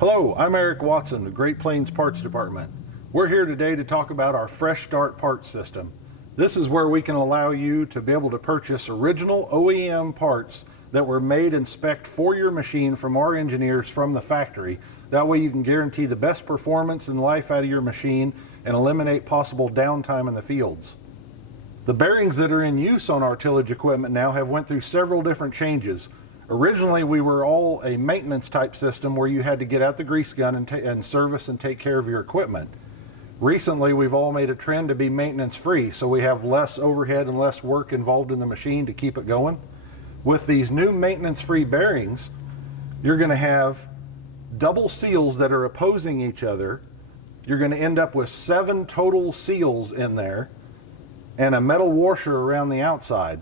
Hello, I'm Eric Watson, the Great Plains Parts Department. We're here today to talk about our Fresh Start parts system. This is where we can allow you to be able to purchase original OEM parts that were made and spec'd for your machine from our engineers from the factory. That way you can guarantee the best performance and life out of your machine and eliminate possible downtime in the fields. The bearings that are in use on our tillage equipment now have went through several different changes. Originally, we were all a maintenance type system where you had to get out the grease gun and service and take care of your equipment. Recently, we've all made a trend to be maintenance free, so we have less overhead and less work involved in the machine to keep it going. With these new maintenance free bearings, you're going to have double seals that are opposing each other. You're going to end up with 7 total seals in there and a metal washer around the outside.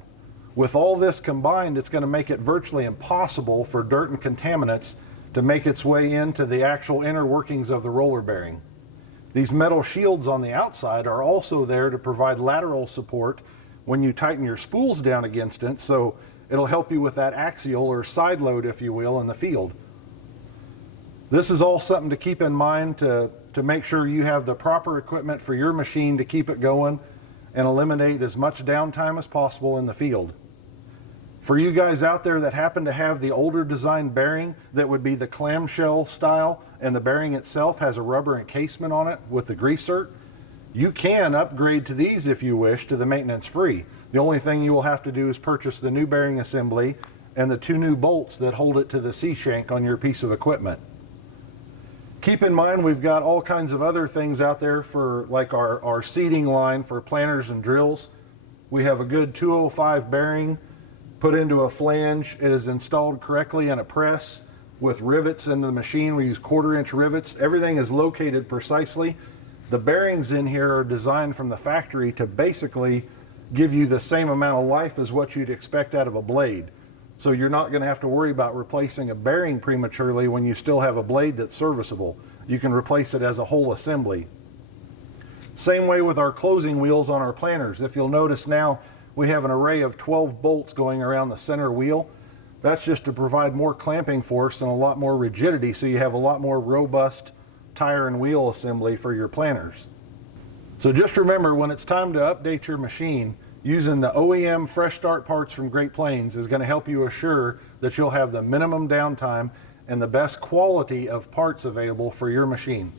With all this combined, it's going to make it virtually impossible for dirt and contaminants to make its way into the actual inner workings of the roller bearing. These metal shields on the outside are also there to provide lateral support when you tighten your spools down against it, so it'll help you with that axial or side load, if you will, in the field. This is all something to keep in mind to make sure you have the proper equipment for your machine to keep it going and eliminate as much downtime as possible in the field. For you guys out there that happen to have the older design bearing that would be the clamshell style and the bearing itself has a rubber encasement on it with the grease zerk, you can upgrade to these if you wish to the maintenance free. The only thing you will have to do is purchase the new bearing assembly and the 2 new bolts that hold it to the C-shank on your piece of equipment. Keep in mind we've got all kinds of other things out there for like our seating line for planters and drills. We have a good 205 bearing put into a flange. It is installed correctly in a press with rivets into the machine. We use 1/4-inch rivets. Everything is located precisely. The bearings in here are designed from the factory to basically give you the same amount of life as what you'd expect out of a blade. So you're not going to have to worry about replacing a bearing prematurely when you still have a blade that's serviceable. You can replace it as a whole assembly. Same way with our closing wheels on our planters. If you'll notice now, we have an array of 12 bolts going around the center wheel. That's just to provide more clamping force and a lot more rigidity, so you have a lot more robust tire and wheel assembly for your planters. So just remember, when it's time to update your machine, using the OEM Fresh Start parts from Great Plains is going to help you assure that you'll have the minimum downtime and the best quality of parts available for your machine.